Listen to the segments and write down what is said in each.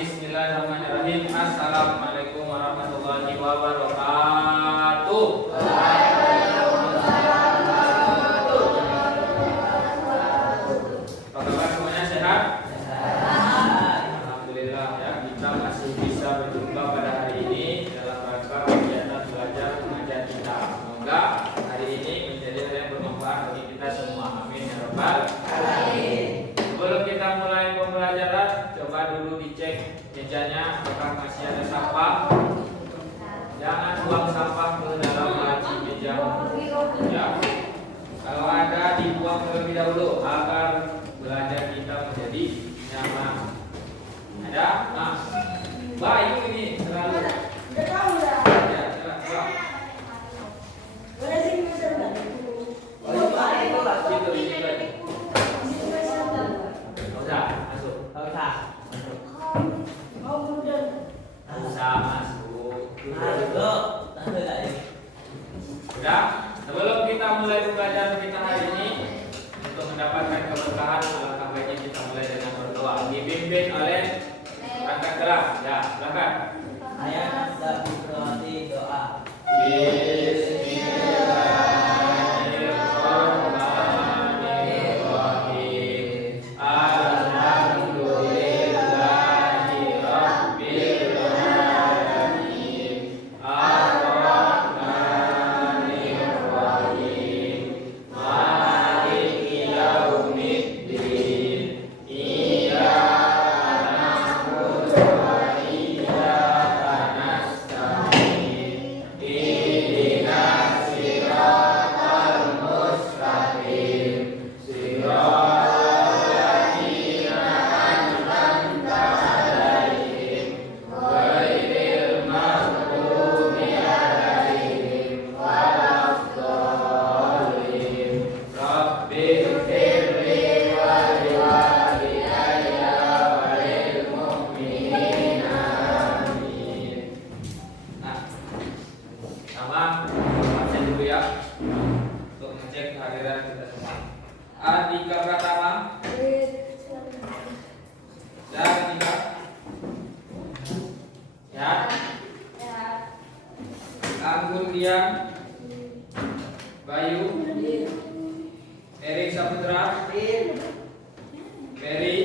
Bismillahirrahmanirrahim. Assalamualaikum warahmatullahi wabarakatuh. Apa kabar semuanya, sehat? Alhamdulillah ya, kita masih bisa berjumpa pada hari ini dalam rangka kegiatan belajar mengajar kita. Semoga hari ini menjadi hal yang bermanfaat bagi kita semua. Amin ya rabbal alamin. Sebelum kita mulai pembelajaran, coba dulu dicek mejanya apakah masih ada sampah. Jangan buang sampah ke dalam laci meja. Ya. Kalau ada, dibuang terlebih dahulu agar belajar kita menjadi nyaman. Ada? Nah, Bayu ini selalu. Udah tahu lah. Ya, coba. Boleh sih bisa enggak? Gitu, gitu. Usah, masuk. Usah masuk. Sudah. Sebelum kita mulai pembelajaran kita hari ini, untuk mendapatkan keberkahan, alangkah baiknya kita mulai dengan berdoa. Dipimpin oleh perangkat gerak. Ya, silakan. Bismillahirrahmanirrahim. Alhamdulillahirabbil alamin. Ar-Rahmanir-Rahim. Maliki yaumiddin. Iyyaka na'budu wa iyyaka nasta'in. Ihdinas siratal mustaqim. Siratal ladzina an'amta 'alaihim ghairil maghdubi 'alaihim waladdallin. Rabbighfirli wa liwalidayya wa lil mu'minina. Amin. Nah, sama absen dulu ya untuk mengecek kehadiran kita semua. Andika Pratama dan Andika ya. Anggun Dian, Bayu, Erik Saputra, Ferry,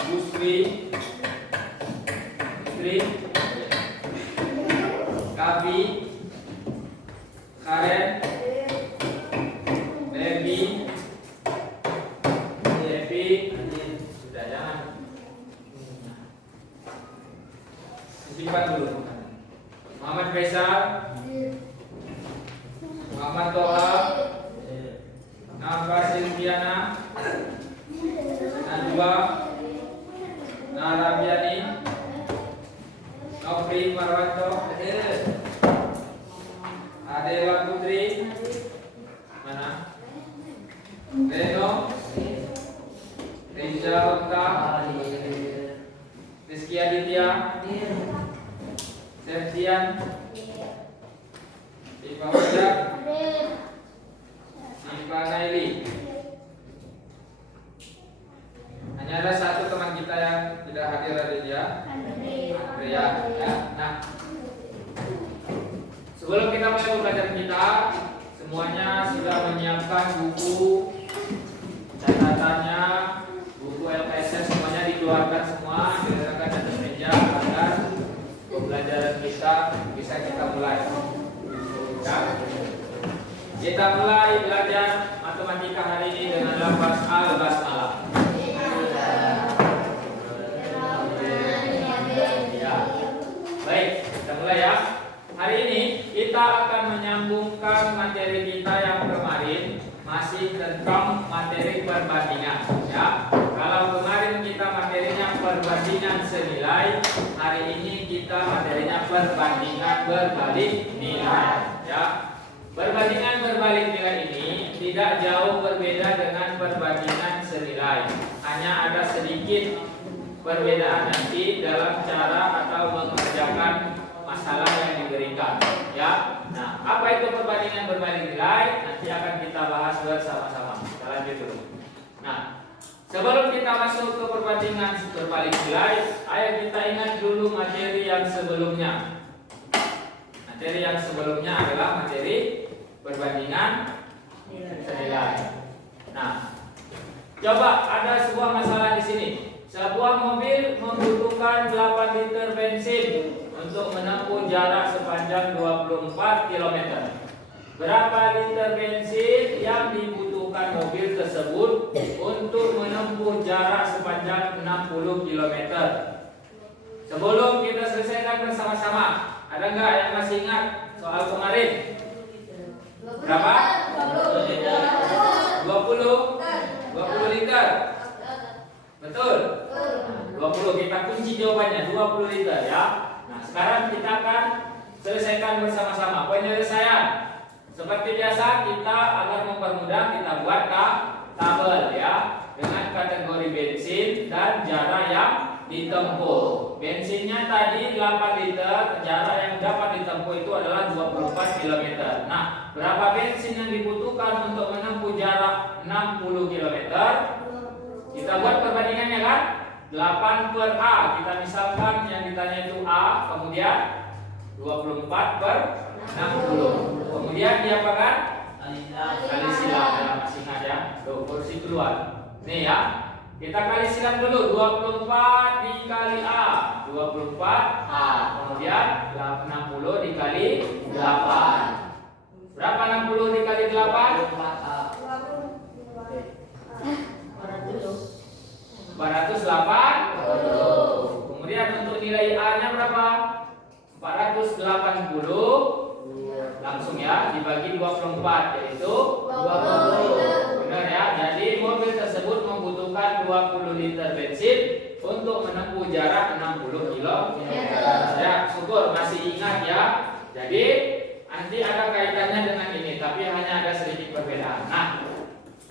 Busri, Kavi, Karen, Devi, sudah jangan simpan dulu. Muhammad Faisal, Muhammad Toha, Nafa Silviana, Najwa, Narabiani, Nofri Marwanto, Adewa Putri, mana? Reno, Riza Okta, Rizky Aditya, Septian, Siva Wajak, Siva Naili. Hanya ada satu teman kita yang tidak hadir, ada dia, Andrea. Ya. Nah, sebelum kita mulai pembelajaran kita, semuanya sudah menyiapkan buku catatannya, buku LKSN semuanya dikeluarkan semua, diletakkan di atas meja agar pembelajaran kita bisa kita mulai. Ya. Kita mulai belajar matematika hari ini dengan lafaz al-basmalah. Ya. Baik, kita mulai ya. Hari ini kita akan menyambungkan materi kita yang kemarin, masih tentang materi perbandingan ya. Kalau kemarin kita materinya perbandingan senilai, hari ini kita materinya perbandingan berbalik nilai ya. Perbandingan berbalik nilai ini tidak jauh berbeda dengan perbandingan senilai. Hanya ada sedikit perbedaan nanti dalam cara atau mengerjakan masalah yang diberikan ya. Nah, apa itu perbandingan berbalik nilai? Nanti akan kita bahas bersama-sama. Kita lanjut dulu. Nah, Sebelum kita masuk ke perbandingan berbalik nilai, ayo kita ingat dulu materi yang sebelumnya. Materi yang sebelumnya adalah materi perbandingan nilai. Nah, coba ada sebuah masalah di sini. Sebuah mobil membutuhkan 8 liter bensin untuk menempuh jarak sepanjang 24 km. Berapa liter bensin yang dibutuhkan mobil tersebut untuk menempuh jarak sepanjang 60 km? Sebelum kita selesaikan bersama-sama, ada nggak yang masih ingat soal kemarin? Berapa? 20 liter. Betul? 20, kita kunci jawabannya 20 liter ya. Nah, sekarang kita akan selesaikan bersama-sama penyelesaian. Seperti biasa, kita agar mempermudah kita buat tabel ya, dengan kategori bensin dan jarak yang ditempuh. Bensinnya tadi 8 liter, jarak yang dapat ditempuh itu adalah 24 km. Nah, berapa bensin yang dibutuhkan untuk menempuh jarak 60 km? Kita buat perbandingannya kan? 8 per A. Kita misalkan yang ditanya itu A, kemudian 24 per 60. Kemudian diapakan? Kali silang ya, masih ingat ya. Tuh, kursi keluar. Nih ya. Kita kali silang dulu. 24 dikali A, 24 A. Kemudian 60 dikali 8. Berapa 60 dikali 8? 480. Kemudian untuk nilai A-nya berapa? 480. Langsung ya, dibagi 24 yaitu 20. Benar ya. Jadi mobil tersebut membutuhkan 20 liter bensin untuk menempuh jarak 60 km. Ya, syukur masih ingat ya. Jadi nanti ada kaitannya dengan ini, tapi hanya ada sedikit perbedaan. Nah,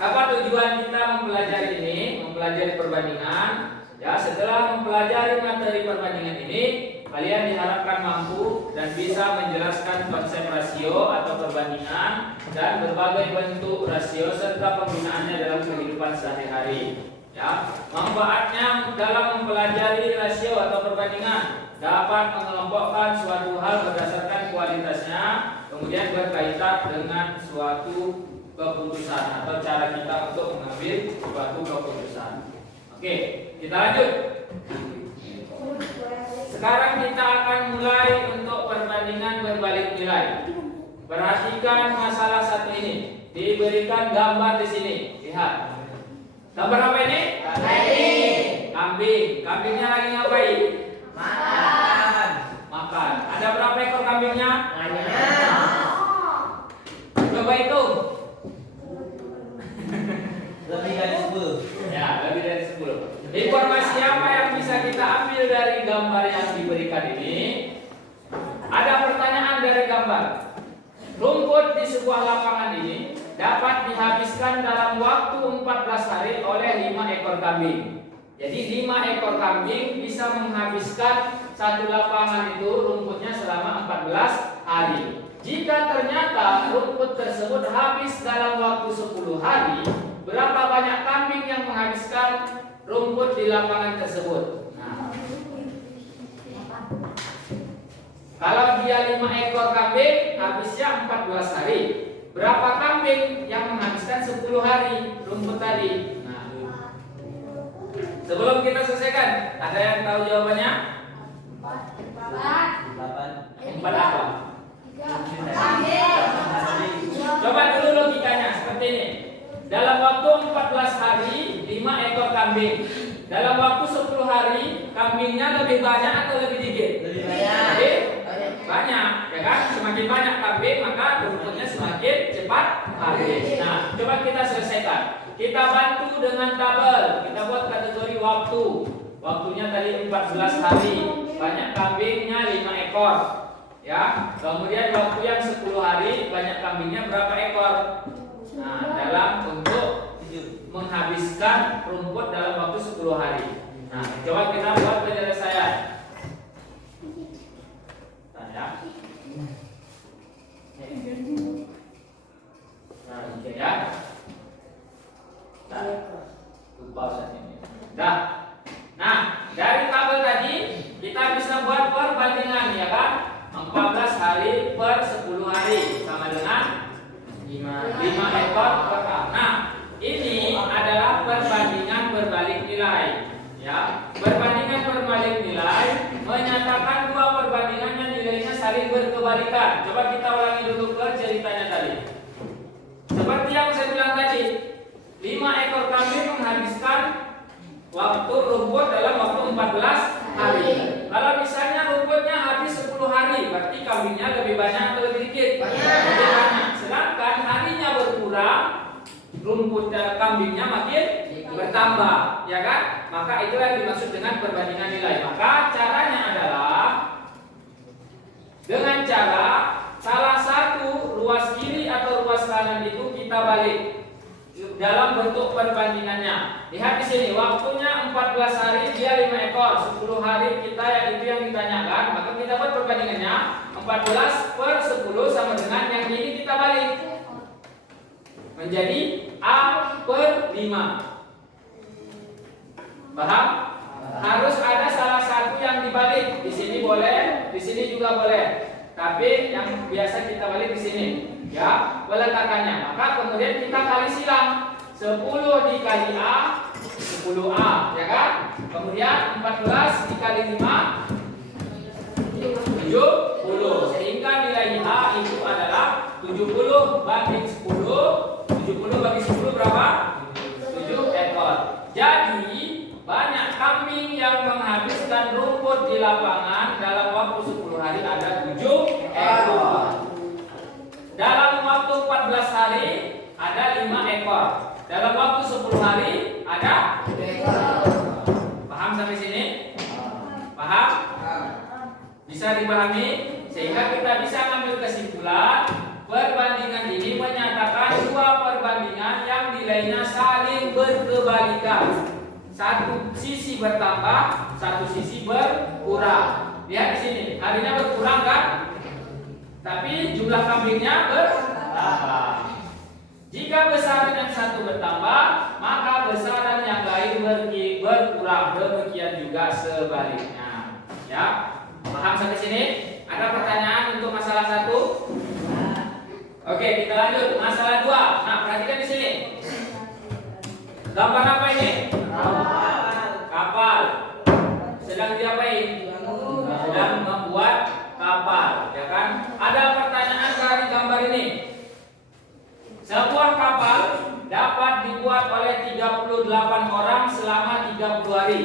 apa tujuan kita mempelajari ini? Mempelajari perbandingan. Ya, setelah mempelajari materi perbandingan ini, kalian diharapkan mampu dan bisa menjelaskan konsep rasio atau perbandingan dan berbagai bentuk rasio serta penggunaannya dalam kehidupan sehari-hari. Ya, manfaatnya dalam mempelajari rasio atau perbandingan dapat mengelompokkan suatu hal berdasarkan kualitasnya, kemudian berkaitan dengan suatu keputusan atau cara kita untuk mengambil suatu keputusan. Oke, kita lanjut. Sekarang kita akan mulai untuk perbandingan berbalik nilai. Perhatikan masalah satu ini. Diberikan gambar di sini. Lihat. Gambar apa ini? Kambing. Kambingnya lagi ngapain? Makan. Makan. Ada berapa ekor kambingnya? Coba hitung. Lebih dari 10. Ya, lebih dari 10. Informasi apa yang bisa kita ambil dari gambar yang diberikan ini? Ada pertanyaan dari gambar. Rumput di sebuah lapangan ini dapat dihabiskan dalam waktu 14 hari oleh 5 ekor kambing. Jadi 5 ekor kambing bisa menghabiskan satu lapangan itu rumputnya selama 14 hari. Jika ternyata rumput tersebut habis dalam waktu 10 hari, berapa banyak kambing yang menghabiskan rumput di lapangan tersebut? Nah, kalau dia 5 ekor kambing, habisnya 14 hari. Berapa kambing yang menghabiskan 10 hari rumput tadi? Nah, sebelum kita selesaikan, ada yang tahu jawabannya? 4 apa? Coba dulu logikanya seperti ini. Dalam waktu 14 hari 5 ekor kambing. Dalam waktu 10 hari kambingnya lebih banyak atau lebih dikit? Lebih banyak. Lebih banyak, ya kan? Semakin banyak kambing maka rumputnya semakin cepat habis. Nah, coba kita selesaikan. Kita bantu dengan tabel. Kita buat kategori waktu. Waktunya tadi 14 hari. Banyak kambingnya 5 ekor. Ya, kemudian waktu yang 10 hari banyak kambingnya berapa ekor? Nah, dalam untuk menghabiskan rumput dalam waktu 10 hari. Nah, coba kita buat penyelesaian. Nah, ya. Nah, ini ya. Nah, lupa Ustaz. buat perbandingan ya kan. 14 hari per 10 hari sama dengan 5 ekor per A. Nah, ini adalah perbandingan berbalik nilai. Ya, perbandingan berbalik nilai menyatakan dua perbandingan yang nilainya saling berkebalikan. Coba kita ulangi dulu ke ceritanya tadi. Seperti yang saya bilang tadi, 5 ekor kambing menghabiskan waktu rumput dalam waktu 14 hari. Kalau misalnya rumputnya habis 10 hari, berarti kambingnya lebih banyak atau lebih dikit? Lebih banyak. Sedangkan harinya berkurang, rumput kambingnya makin bertambah, ya kan? Maka itulah yang dimaksud dengan perbandingan nilai. Maka caranya adalah dengan cara salah satu ruas kiri atau ruas kanan itu kita balik dalam bentuk perbandingannya. Lihat di sini, waktunya 14 hari, dia 5 ekor, 10 hari kita itu yang ditanyakan, maka kita buat perbandingannya 14 per 10 sama dengan yang ini kita balik menjadi A per 5. Paham? Harus ada salah satu yang dibalik. Di sini boleh, di sini juga boleh. Tapi yang biasa kita balik di sini, ya, peletakannya. Maka kemudian kita kali silang. 10 dikali A, 10A, ya kan? Kemudian 14 dikali 5, 70. Sehingga nilai A itu adalah 70 banding 10. 70 bagi 10 berapa? 7 ekor. Jadi banyak kambing yang menghabiskan rumput di lapangan dalam waktu 10 hari ada 7 ekor. Dalam waktu 14 hari ada 5 ekor. Dalam waktu 10 hari ada 7 ekor. Paham sampai sini? Paham? Bisa dipahami? Sehingga kita bisa ambil kesimpulan perbandingan ini menyatakan dua perbandingan yang nilainya saling berkebalikan. Satu sisi bertambah, satu sisi berkurang. Lihat di sini, harinya berkurang kan? Tapi jumlah kambingnya bertambah. Jika besaran yang satu bertambah, maka besaran yang lain berkurang. Demikian juga sebaliknya. Ya, paham sampai sini? Ada pertanyaan untuk masalah 1? Oke, kita lanjut masalah 2. Nah, perhatikan di sini. Gambar apa ini? Kapal. Sedang diapain? Sedang membuat kapal, ya kan? Ada pertanyaan dari gambar ini. Sebuah kapal dapat dibuat oleh 38 orang selama 30 hari.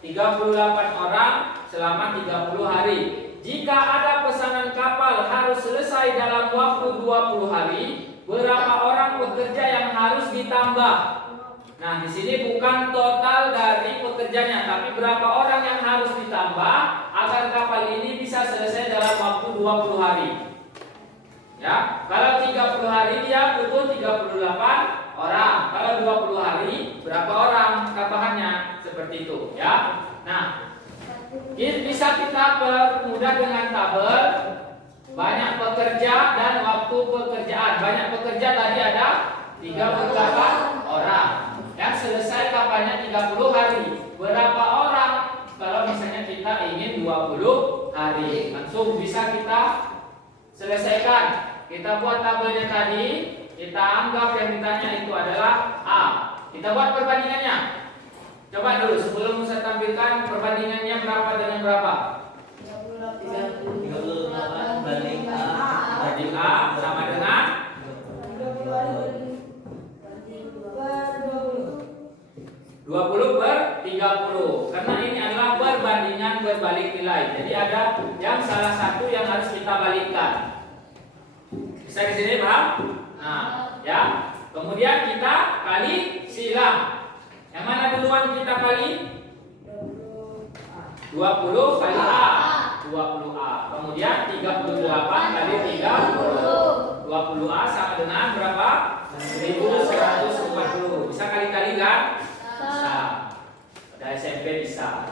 38 orang selama 30 hari. Jika ada pesanan kapal harus selesai dalam waktu 20 hari, berapa orang pekerja yang harus ditambah? Nah, di sini bukan total dari pekerjanya, tapi berapa orang yang harus ditambah agar kapal ini bisa selesai dalam waktu 20 hari. Ya, kalau 30 hari dia butuh 38 orang. Kalau 20 hari berapa orang tambahannya? Seperti itu, ya. Nah, bisa kita permudah dengan tabel banyak pekerja dan waktu pekerjaan. Banyak pekerja tadi ada 38 orang. Yang selesai kapalnya 30 hari. Berapa orang? Kalau misalnya kita ingin 20 hari, langsung bisa kita selesaikan. Kita buat tabelnya tadi, kita anggap yang ditanya itu adalah A. Kita buat perbandingannya. Coba dulu sebelum saya tampilkan perbandingannya berapa dengan berapa? 38 banding A. Banding A sama dengan 20 per 30. Karena ini adalah perbandingan berbalik nilai. Jadi ada yang salah satu yang harus kita balikkan. Bisa di sini paham? Nah, ya. Kemudian kita kali silang. Yang mana duluan kita kali? 20 kali A. 20A. Kemudian 38 kali 30. 20A sama dengan berapa? 1140. Bisa kali-kali kan? Bisa. Pada SMP bisa.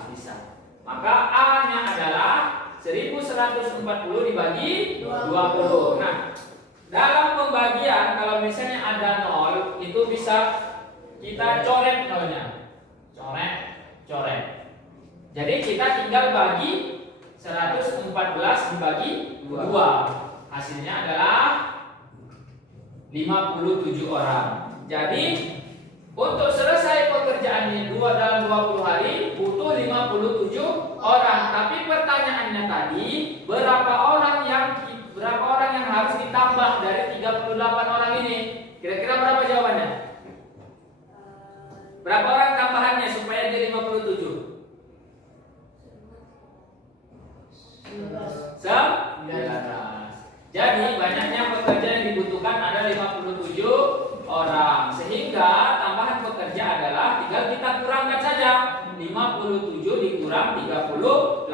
Maka A-nya adalah 1140 dibagi 20. Nah, dalam pembagian kalau misalnya ada 0 itu bisa kita coret nolnya. Coret. Jadi kita tinggal bagi 114 dibagi 2. Hasilnya adalah 57 orang. Jadi untuk selesai pekerjaan ini dalam 20 hari butuh 57 orang. Tapi pertanyaannya tadi, berapa orang yang harus ditambah dari 38 orang ini? Kira-kira berapa jawabannya? Berapa orang tambahannya supaya jadi 57? 19. Jadi banyaknya pekerja yang dibutuhkan ada 57 orang. Sehingga tambahan pekerja adalah tinggal kita kurangkan saja. 57 dikurang 38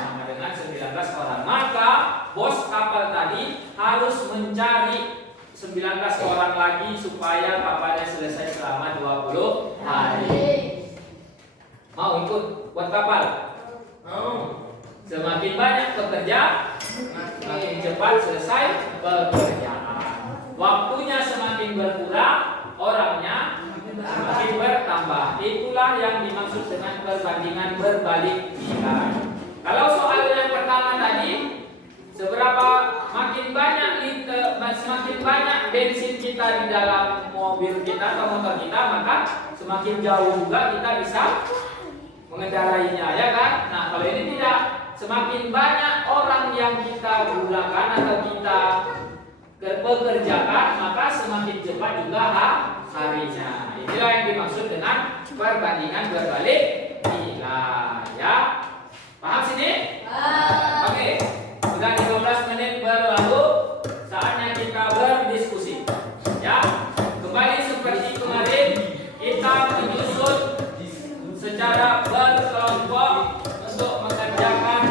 sama dengan 19 orang. Maka bos kapal tadi harus mencari 19 orang lagi supaya kapalnya selesai selama 20 hari. Mau ikut buat kapal? Mau. Semakin banyak pekerja, semakin cepat selesai pekerjaan. Waktunya semakin berkurang, orangnya semakin bertambah. Itulah yang dimaksud dengan perbandingan berbalik nilai. Kalau soal yang pertama tadi, semakin banyak bensin kita di dalam mobil kita atau motor kita, maka semakin jauh juga kita bisa mengendarainya, ya kan? Nah, kalau ini tidak, semakin banyak orang yang kita gunakan atau kita pekerjakan, maka semakin cepat juga harinya. Itulah yang dimaksud dengan perbandingan berbalik nilai, ya. Paham sini? Oke. Sudah 15 menit berlalu, saatnya kita berdiskusi. Ya. Kembali seperti kemarin, kita menyusun secara berkelompok untuk mengerjakan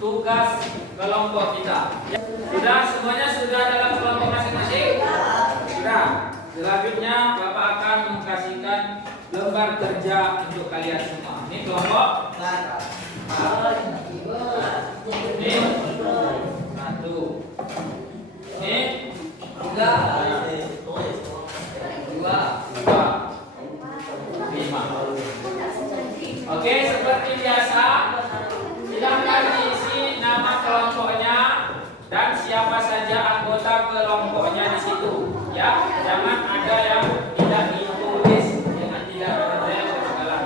tugas kelompok kita. Semuanya sudah dalam kelompok masing-masing? Sudah. Selanjutnya Bapak akan mengkasihkan lembar kerja untuk kalian semua. Ini kelompok ini 1, ini 2, 5. Oke, seperti biasa, silakan diisi nama kelompoknya dan siapa saja anggota kelompoknya di situ. Ya, jangan ada yang tidak ditulis, jangan tidak ada yang ketinggalan.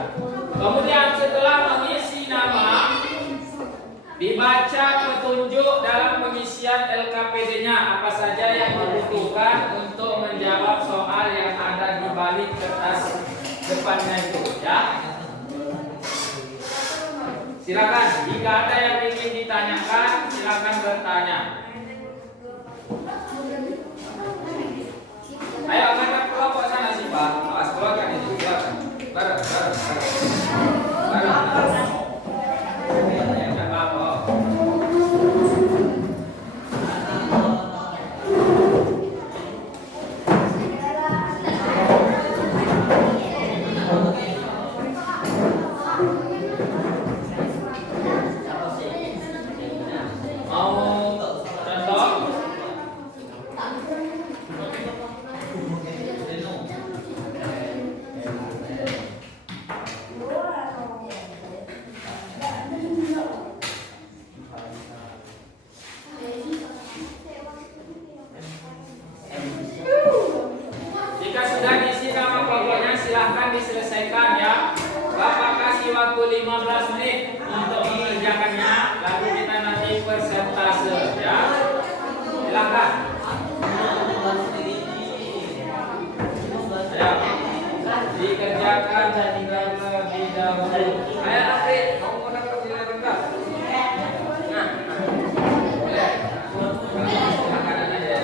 Kemudian setelah mengisi nama, dibaca petunjuk dalam pengisian LKPD-nya apa saja yang dibutuhkan untuk menjawab soal yang ada di balik kertas depannya itu, ya. Silakan, jika ada yang ingin ditanyakan, silakan bertanya. Ayo angkat kelompok sana sih Pak. Awas keluarkan itu, keluarkan. Bareng. Diselesaikan ya. Bapak kasih waktu 15 menit untuk mengerjakannya, lalu kita nanti persentase ya. Silakan. Ayo. Dikerjakan terlebih dahulu. Ayo Afri, kamu mau dapat nilai rendah? Nah. Boleh. Silakan aja.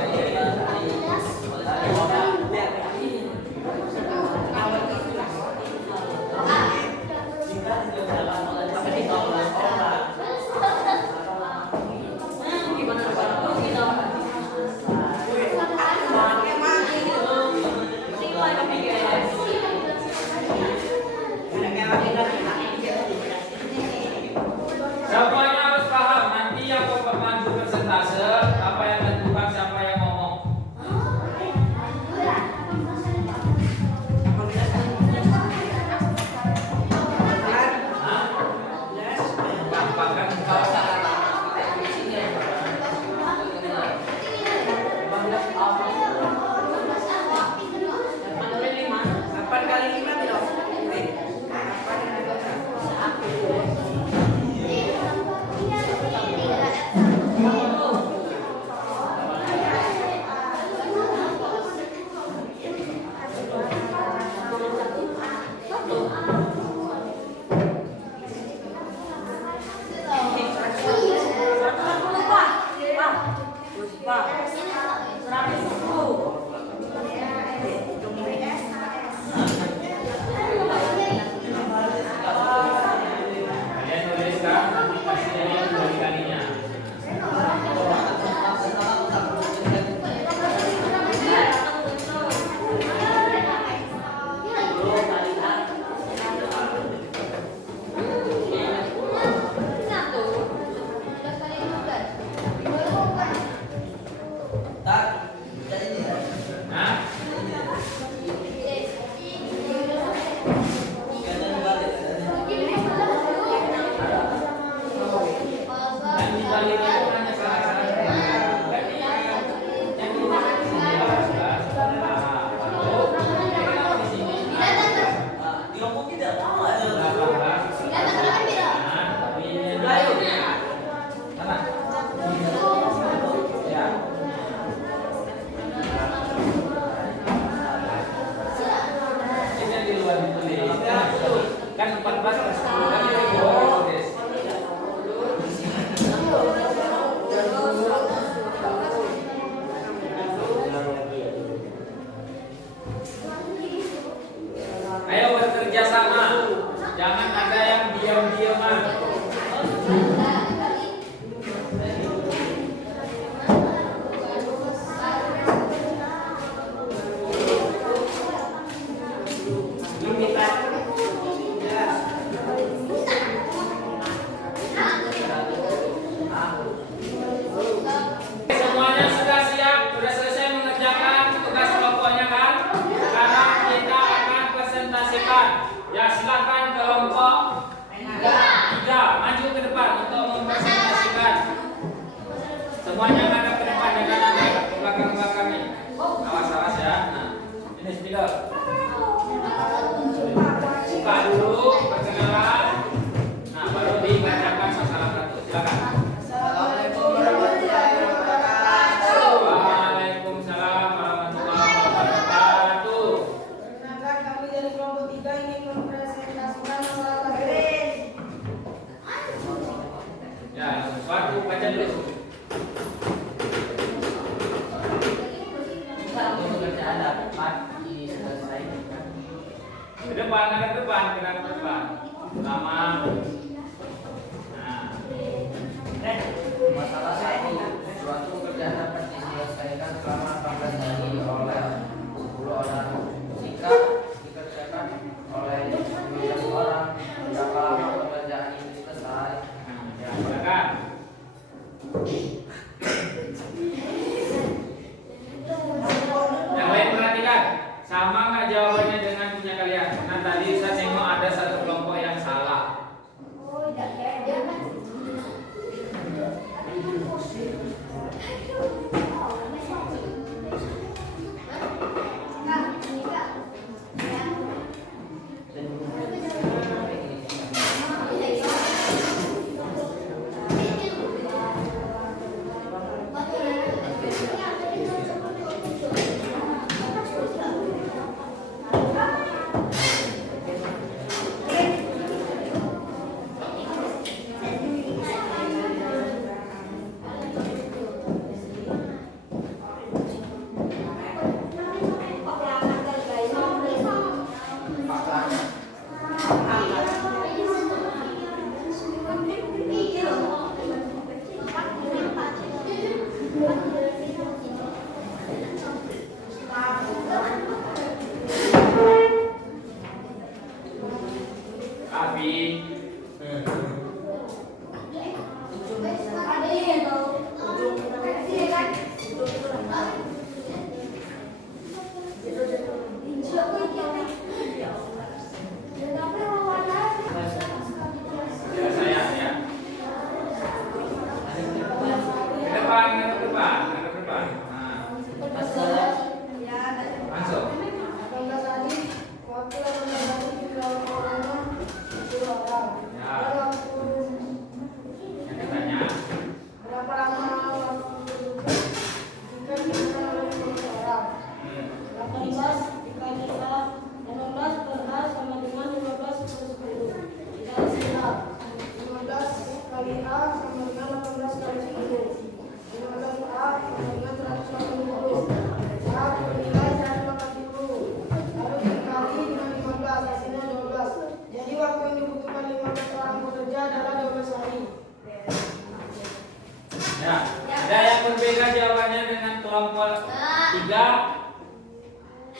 kan? Kasih yang dua kalinya. Nah, yang dibalik itu hanya salah-salah. Berarti yang dibalik di sini 18. Lalu yang di sini 18. Nah, tapi ini yang lain. Mana? Ya. Ini yang di luar ditulis. Kan 14 plus 10 kan di bawah ditulis. Ayo bekerja sama. Jangan ada yang diam-diaman. Semuanya sudah siap, sudah selesai mengerjakan tugas kelompoknya kan? Sekarang kita akan presentasikan. Ya silakan kelompok 3 maju ke depan untuk mempresentasikan. Semuanya menghadap ke depan, jangan ada ke belakang nih. Awas ya. Nah, ini speaker. Buka dulu perkenalan. Nah, baru dibacakan sasaran satu. Silakan. Waalaikumsalam warahmatullahi wabarakatuh. Perkenalkan, kami dari kelompok 3 ingin mempresentasikan masalah lahirin. Ya, satu baca dulu. Pekerjaan dapat diselesaikan. Ke depan, ke depan. Pertama. Nah, Masalah 1. Suatu pekerjaan dapat diselesaikan selama 14 hari oleh 10 orang. Jika dikerjakan oleh 15 orang, berapa lama pekerjaan itu selesai? ya, silakan. Yang lain perhatikan, sama nggak jawabannya dengan punya kalian? Karena tadi saya tengok ada satu kelompok yang salah.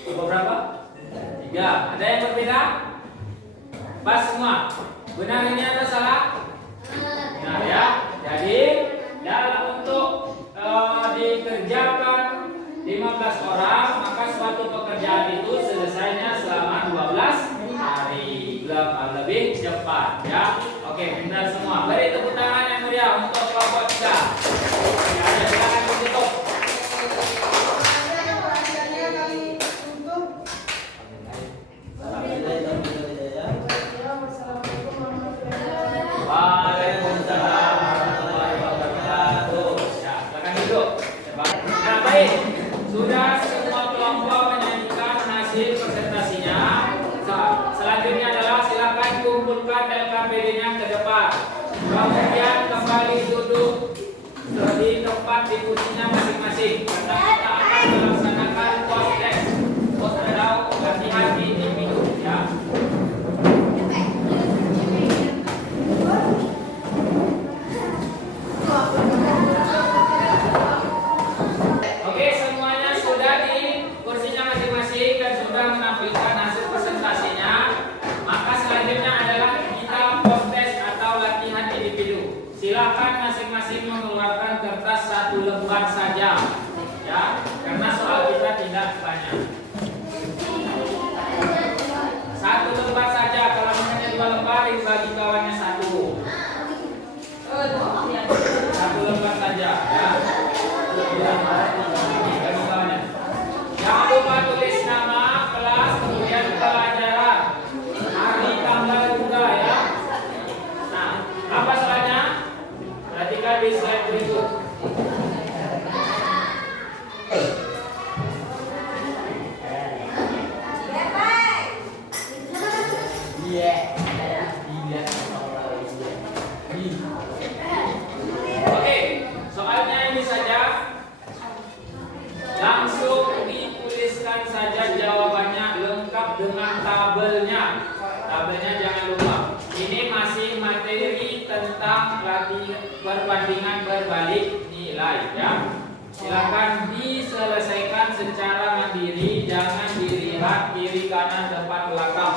Cukup berapa? 3. Ada yang berbeda? Pas semua. Benar ini atau salah? Nah ya. Jadi dalam untuk dikerjakan 15 orang, maka suatu pekerjaan itu selesainya selama 12 hari. Lebih cepat ya. Oke, benar semua. Beri tepuk tangan yang meriah untuk kelompok 3. Ya, silakan ditutup. Waalaikumsalam warahmatullahi wabarakatuh. Ya, silakan duduk. Nah, baik. Sudah semua kelompok menyanyikan hasil presentasinya. Selanjutnya adalah silakan kumpulkan LKPD-nya ke depan. Kemudian kembali duduk di tempat di kursinya masing-masing. Karena kita akan melaksanakan post-test atau latihan individu ya. Oke, semuanya sudah di kursinya masing-masing dan sudah menampilkan hasil presentasinya. Maka selanjutnya adalah kita post-test atau latihan individu. Silakan masing-masing mengeluarkan kertas 1 lembar saja, ya, karena soal kita tidak banyak. 1 lembar saja. Kalau misalnya 2 lembar, bagi kawannya 1. 1 lembar saja, ya. Jangan lupa tulis nama, kelas, kemudian pelajaran, hari, tanggal juga ya. Nah, apa soalnya? Perhatikan di slide berikut. Oke, soalnya ini saja. Langsung dituliskan saja jawabannya lengkap dengan tabelnya. Tabelnya jangan lupa. Ini masih materi tentang perbandingan berbalik nilai ya. Silakan diselesaikan secara mandiri, jangan dilihat kiri kanan depan belakang.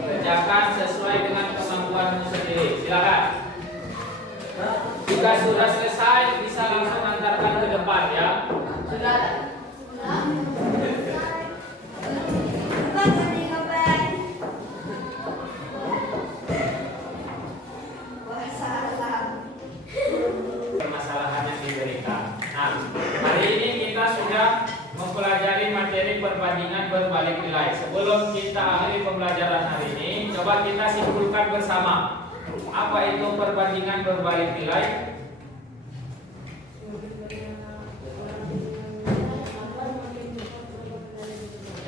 Kerjakan sesuai dengan kemampuanmu sendiri. Silakan. Jika sudah selesai bisa langsung antarkan ke depan ya. Sudah ada. Permasalahan yang diberikan. Nah, hari ini kita sudah mempelajari materi perbandingan berbalik nilai. Sebelum kita akhiri pembelajaran hari ini, coba kita simpulkan bersama. Apa itu perbandingan berbalik nilai?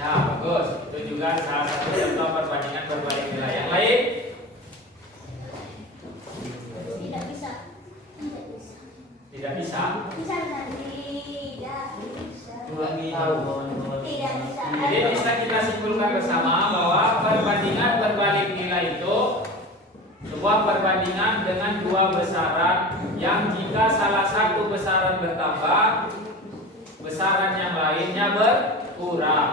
Ya, bagus. Itu juga salah satu contoh perbandingan berbalik nilai. Yang lain? Tidak bisa. Tidak bisa. Bisa tidak bisa. Tidak bisa. Jadi bisa kita simpulkan bersama bahwa perbandingan berbalik nilai itu sebuah perbandingan dengan dua besaran yang jika salah satu besaran bertambah, besaran yang lainnya berkurang.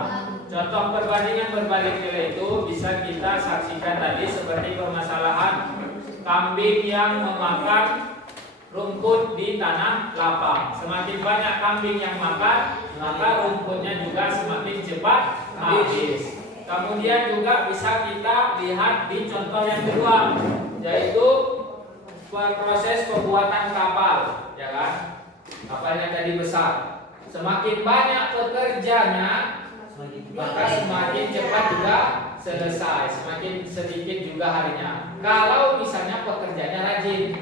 Contoh perbandingan berbalik nilai itu bisa kita saksikan tadi seperti permasalahan kambing yang memakan rumput di tanah lapang. Semakin banyak kambing yang makan, maka rumputnya juga semakin cepat habis. Kemudian juga bisa kita lihat di contoh yang kedua, yaitu proses pembuatan kapal, ya kan? Kapalnya tadi besar. Semakin banyak pekerjanya, maka semakin cepat juga selesai. Semakin sedikit juga harinya. Kalau misalnya pekerjanya rajin.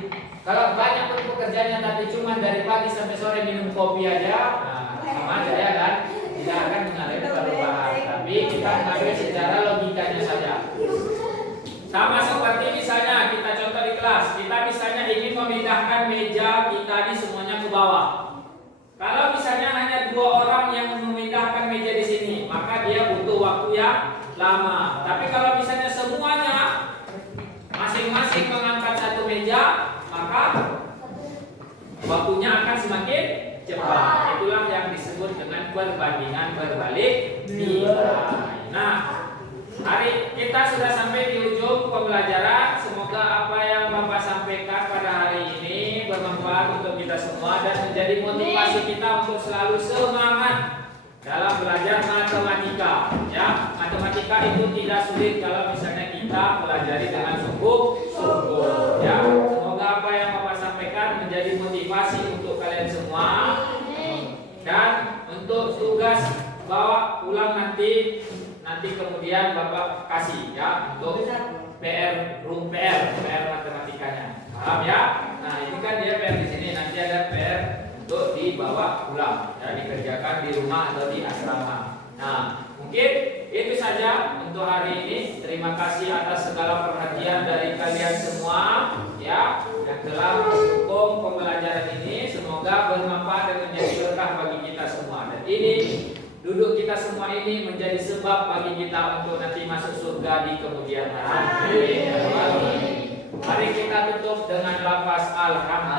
Kalau banyak pekerjaannya tapi cuma dari pagi sampai sore minum kopi aja, nah, sama aja ya kan? Tidak akan mengalami perubahan. Tapi kita mengambil secara logikanya saja. Sama seperti misalnya kita contoh di kelas, kita misalnya ingin memindahkan meja kita ini semuanya ke bawah. Kalau misalnya hanya 2 orang yang memindahkan meja di sini, maka dia butuh waktu yang lama. Tapi kalau misalnya semuanya masing-masing mengangkat satu meja, maka waktunya akan semakin cepat. Itulah yang disebut dengan perbandingan berbalik nilai. Nah, hari kita sudah sampai di ujung pembelajaran. Semoga apa yang Bapak sampaikan pada hari ini bermanfaat untuk kita semua dan menjadi motivasi kita untuk selalu semangat dalam belajar matematika. Ya, matematika itu tidak sulit kalau misalnya kita pelajari dengan sungguh-sungguh. Ya, semoga apa yang Bapak sampaikan menjadi motivasi untuk kalian semua. Dan untuk tugas bawa pulang nanti kemudian Bapak kasih ya untuk PR matematikanya. Paham ya? Nah, ini kan dia PR di sini, nanti ada PR untuk dibawa pulang ya, dikerjakan di rumah atau di asrama. Nah, mungkin itu saja untuk hari ini. Terima kasih atas segala perhatian dari kalian semua ya yang telah mendukung pembelajaran ini. Semoga bermanfaat dan menjadi berkah bagi kita semua. Dan ini duduk kita semua ini menjadi sebab bagi kita untuk nanti masuk surga di kemudian hari. Mari kita tutup dengan lafaz alhamdulillah.